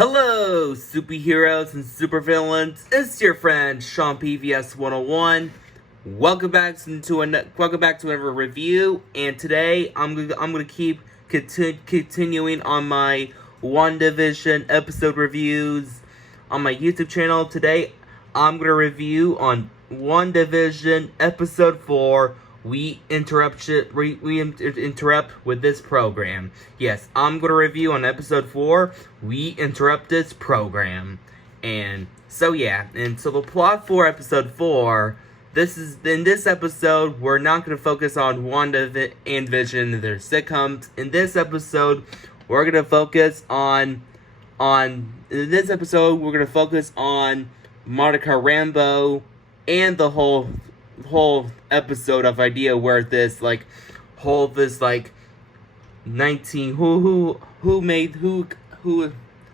Hello, superheroes and supervillains. It's your friend Sean PVS 101. Welcome back to another review. And today I'm gonna keep continuing on my WandaVision episode reviews on my YouTube channel. Today I'm gonna review on WandaVision episode 4. We interrupt with this program. Yes, I'm going to review on episode 4, We Interrupt This Program. And so the plot for episode 4, in this episode, we're not going to focus on Wanda and Vision and their sitcoms. In this episode, we're going to focus on Monica Rambeau and the whole episode of idea where this 19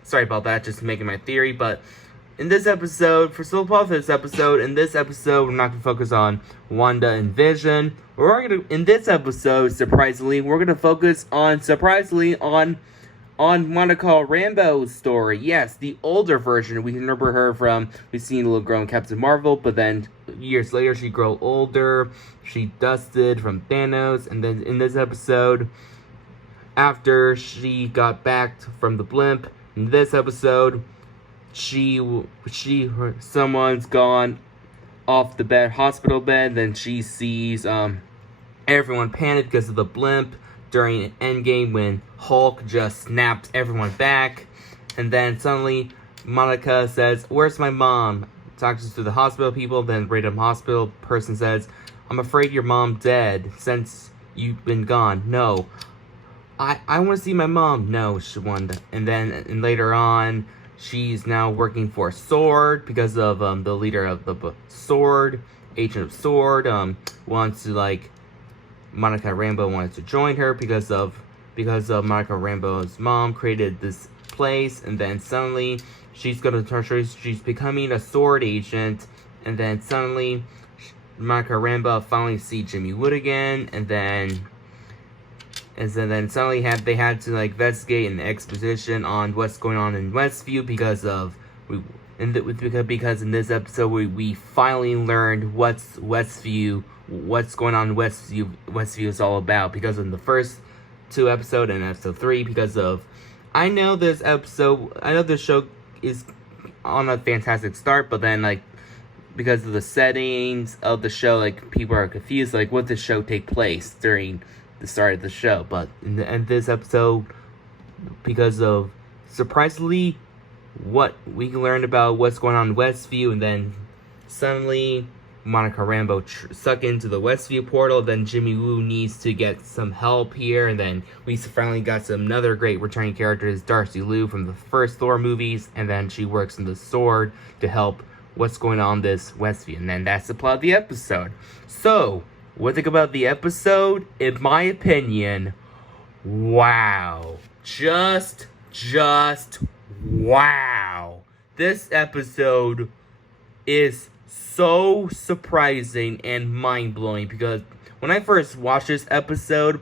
sorry about that, just making my theory. But in this episode, in this episode we're not gonna focus on Wanda and Vision. In this episode, surprisingly, we're gonna focus on Monica Rambeau's story. Yes, the older version. We remember her from, we've seen a little girl in Captain Marvel, but then years later she grew older. She dusted from Thanos, and then in this episode, after she got back from the blimp, in this episode, someone's gone off the hospital bed. Then she sees everyone panic because of the blimp during Endgame when Hulk just snapped everyone back. And then suddenly Monica says, "Where's my mom?" Talks to the hospital people. Then random hospital person says, "I'm afraid your mom dead since you've been gone." "No, I want to see my mom." "No, Wanda." And later on, she's now working for SWORD because of the leader of the SWORD, Agent of SWORD, wants to Monica Rambeau wanted to join her because of Monica Rambeau's mom created this place. And then suddenly she's becoming a SWORD agent. And then suddenly Monica Rambeau finally see Jimmy Woo again. And then suddenly they had to investigate an exposition on what's going on in Westview because in this episode we finally learned what's going on in Westview is all about, because in the first 2 episodes and episode 3, I know this show is on a fantastic start, but then because of the settings of the show, people are confused what the show take place during the start of the show. But in this episode, because of surprisingly what we learned about what's going on in Westview, and then suddenly Monica Rambeau sucked into the Westview portal. Then Jimmy Woo needs to get some help here, and then we finally got another great returning characters, Darcy Liu from the first Thor movies, and then she works in the SWORD to help what's going on in this Westview. And then that's the plot of the episode. So, what do you think about the episode? In my opinion, wow. Just wow. This episode is so surprising and mind-blowing, because when I first watched this episode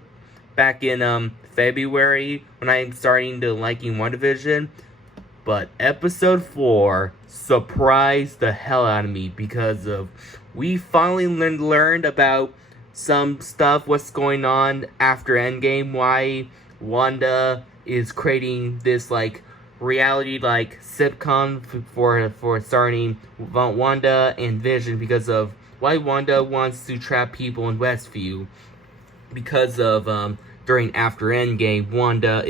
back in February, when I'm starting to liking WandaVision, but episode 4 surprised the hell out of me because we finally learned about some stuff, what's going on after Endgame, why Wanda is creating this reality sitcom for starting Wanda and Vision, because of why Wanda wants to trap people in Westview, because of during after Endgame, Wanda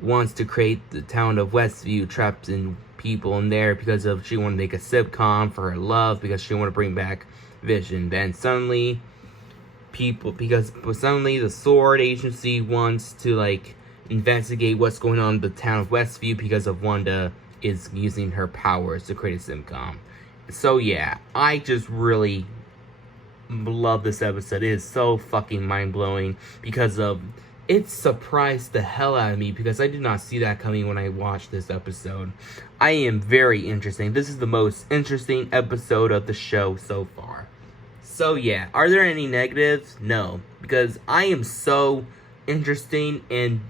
wants to create the town of Westview, trapped in people in there because of she want to make a sitcom for her love, because she want to bring back Vision. Then suddenly the SWORD agency wants to investigate what's going on in the town of Westview because of Wanda is using her powers to create a sitcom. So yeah, I just really love this episode. It is so fucking mind-blowing because it surprised the hell out of me, because I did not see that coming when I watched this episode. I am very interesting. This is the most interesting episode of the show so far. So yeah, are there any negatives? No, because I am so interesting and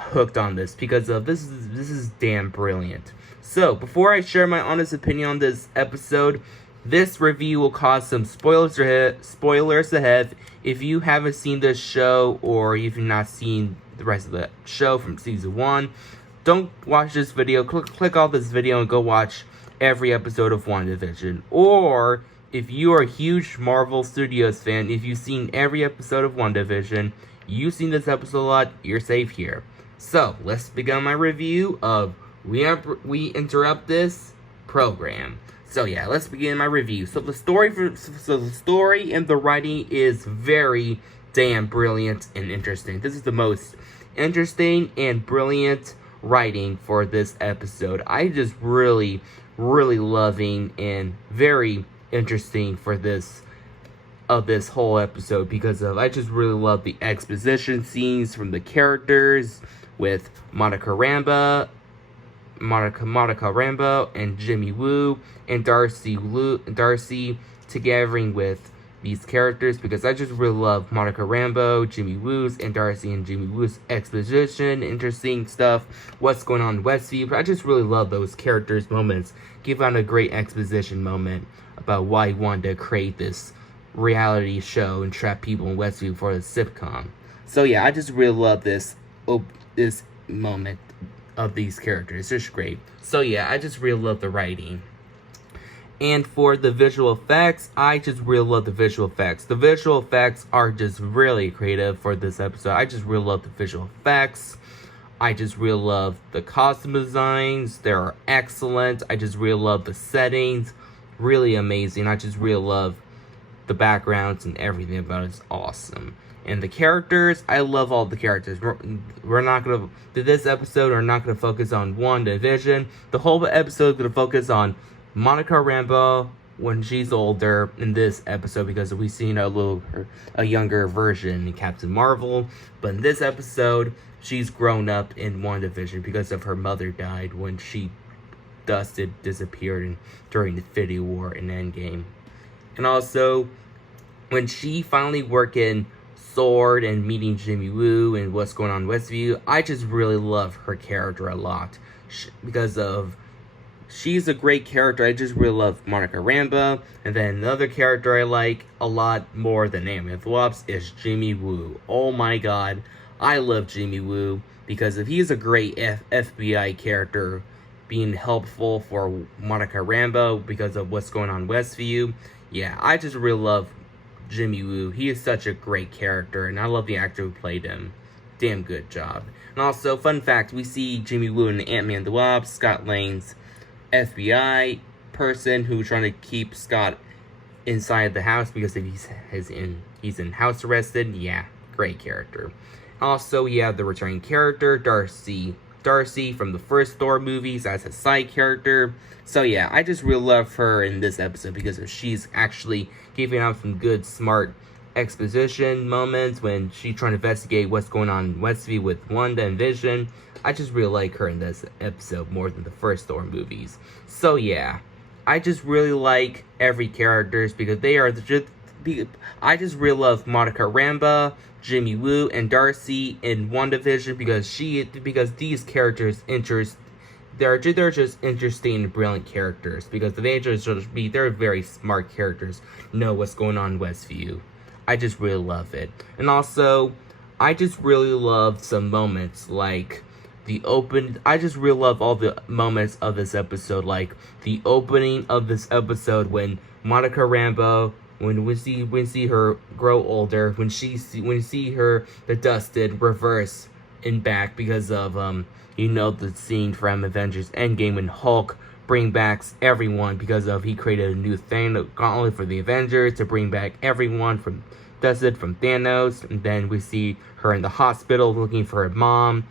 hooked on this because of this is damn brilliant. So before I share my honest opinion on this episode, this review will cause some spoilers ahead. If you haven't seen this show, or if you've not seen the rest of the show from season 1, don't watch this video. Click off this video and go watch every episode of WandaVision. Or if you are a huge Marvel Studios fan, if you've seen every episode of WandaVision, you've seen this episode a lot, you're safe here. So let's begin my review of We Interrupt This Program. So yeah, let's begin my review. So the story and the writing is very damn brilliant and interesting. This is the most interesting and brilliant writing for this episode. I just really loving and very interesting for this whole episode because of I just really love the exposition scenes from the characters with Monica Rambeau and Jimmy Woo and Darcy together with these characters, because I just really love Monica Rambeau, Jimmy Woo's, and Darcy and Jimmy Woo's exposition, interesting stuff, what's going on in Westview. But I just really love those characters' moments. Give out a great exposition moment about why he wanted to create this reality show and trap people in Westview for the sitcom. So yeah, I just really love this moment of these characters. It's just great. So yeah, I just really love the writing. And for the visual effects, I just really love the visual effects. The visual effects are just really creative for this episode. I just really love the visual effects. I just really love the costume designs. They're excellent. I just really love the settings. Really amazing. I just really love the backgrounds and everything about it is awesome. And the characters, I love all the characters. We're not going to, this episode, we're not going to focus on WandaVision. The whole episode is going to focus on Monica Rambeau when she's older in this episode, because we've seen a younger version in Captain Marvel. But in this episode, she's grown up in WandaVision because of her mother died when she disappeared during the Infinity War in Endgame. And also, when she finally worked in Sword and meeting Jimmy Woo and what's going on in Westview, I just really love her character a lot because of she's a great character. I just really love Monica Rambeau. And then another character I like a lot more than Ant-Man is Jimmy Woo. Oh my god, I love Jimmy Woo because if he's a great FBI character being helpful for Monica Rambeau because of what's going on in Westview. Yeah, I just really love Jimmy Woo. He is such a great character, and I love the actor who played him. Damn good job. And also, fun fact, we see Jimmy Woo in Ant-Man and the Wasp, Scott Lang's FBI person who's trying to keep Scott inside the house because if he's in house arrested. Yeah, great character. Also, we have the returning character, Darcy from the first Thor movies as a side character. So yeah, I just really love her in this episode because she's actually giving out some good, smart exposition moments when she's trying to investigate what's going on in Westview with Wanda and Vision. I just really like her in this episode more than the first Thor movies. So yeah, I just really like every characters because they are I just really love Monica Rambeau, Jimmy Woo, and Darcy in WandaVision because these characters they're just interesting and brilliant characters because they're very smart characters, know what's going on in Westview. I just really love it. And also, I just really love some moments like I just really love all the moments of this episode, like the opening of this episode when Monica Rambeau, when we see her grow older, when we see her the dusted reverse and back because of the scene from Avengers Endgame when Hulk bring back everyone because of he created a new thing not only for the Avengers to bring back everyone from Thanos. And then we see her in the hospital looking for her mom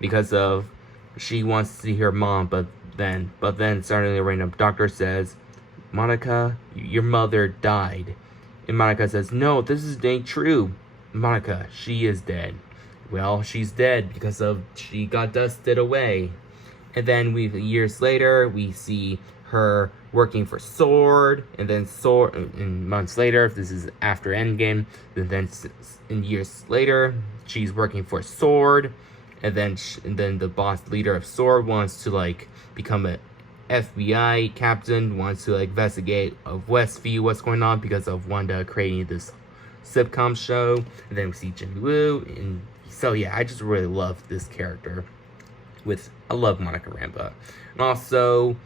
because of she wants to see her mom, but then suddenly a random doctor says, Monica, your mother died. And Monica says, no, this ain't true. Monica, she is dead. Well, she's dead because she got dusted away. And then years later, we see her working for Sword, and months later, this is after Endgame, and then in years later, she's working for Sword, and then the boss leader of S.W.O.R.D. wants to like become a FBI captain, wants to like investigate of Westview what's going on because of Wanda creating this sitcom show. And then we see Jimmy Woo, and so yeah, I just really love this character. I love Monica Rambeau, and also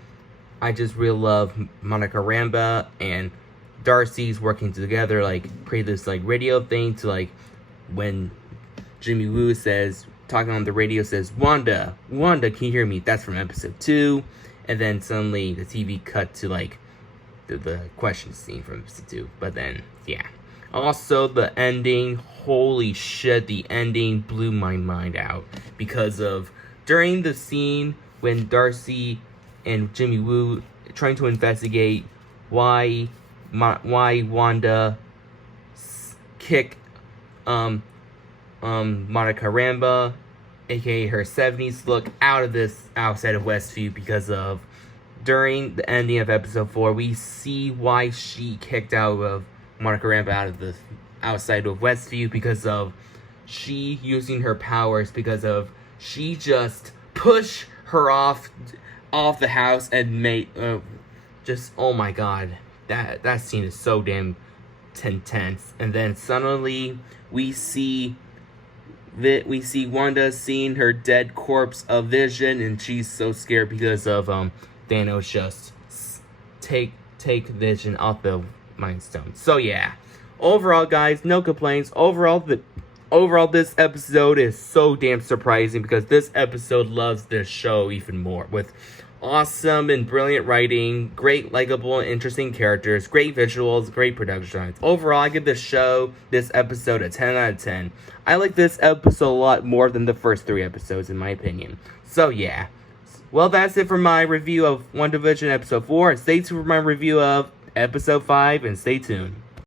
I just really love Monica Rambeau and Darcy's working together, like create this like radio thing to like when Jimmy Woo says, talking on the radio, says, Wanda, can you hear me? That's from episode 2. And then suddenly the TV cut to like the question scene from episode 2. But then, yeah. Also, the ending, holy shit, the ending blew my mind out. Because of, during the scene when Darcy and Jimmy Woo trying to investigate why Wanda kicked Monica Rambeau, aka her 70s look, outside of Westview, because of during the ending of episode 4 we see why she kicked out of Monica Rambeau outside of Westview, because of she using her powers, because of she just pushed her off the house and made just, oh my god, that scene is so damn intense. And then suddenly we see Wanda seeing her dead corpse of Vision, and she's so scared because of Thanos just take Vision off the Mind Stone. So yeah, overall guys, no complaints. Overall this episode is so damn surprising, because this episode loves this show even more, with awesome and brilliant writing, great, likable, and interesting characters, great visuals, great production designs. Overall, I give this episode a 10 out of 10. I like this episode a lot more than the first 3 episodes, in my opinion. So yeah. Well, that's it for my review of WandaVision episode 4. Stay tuned for my review of episode 5, and stay tuned.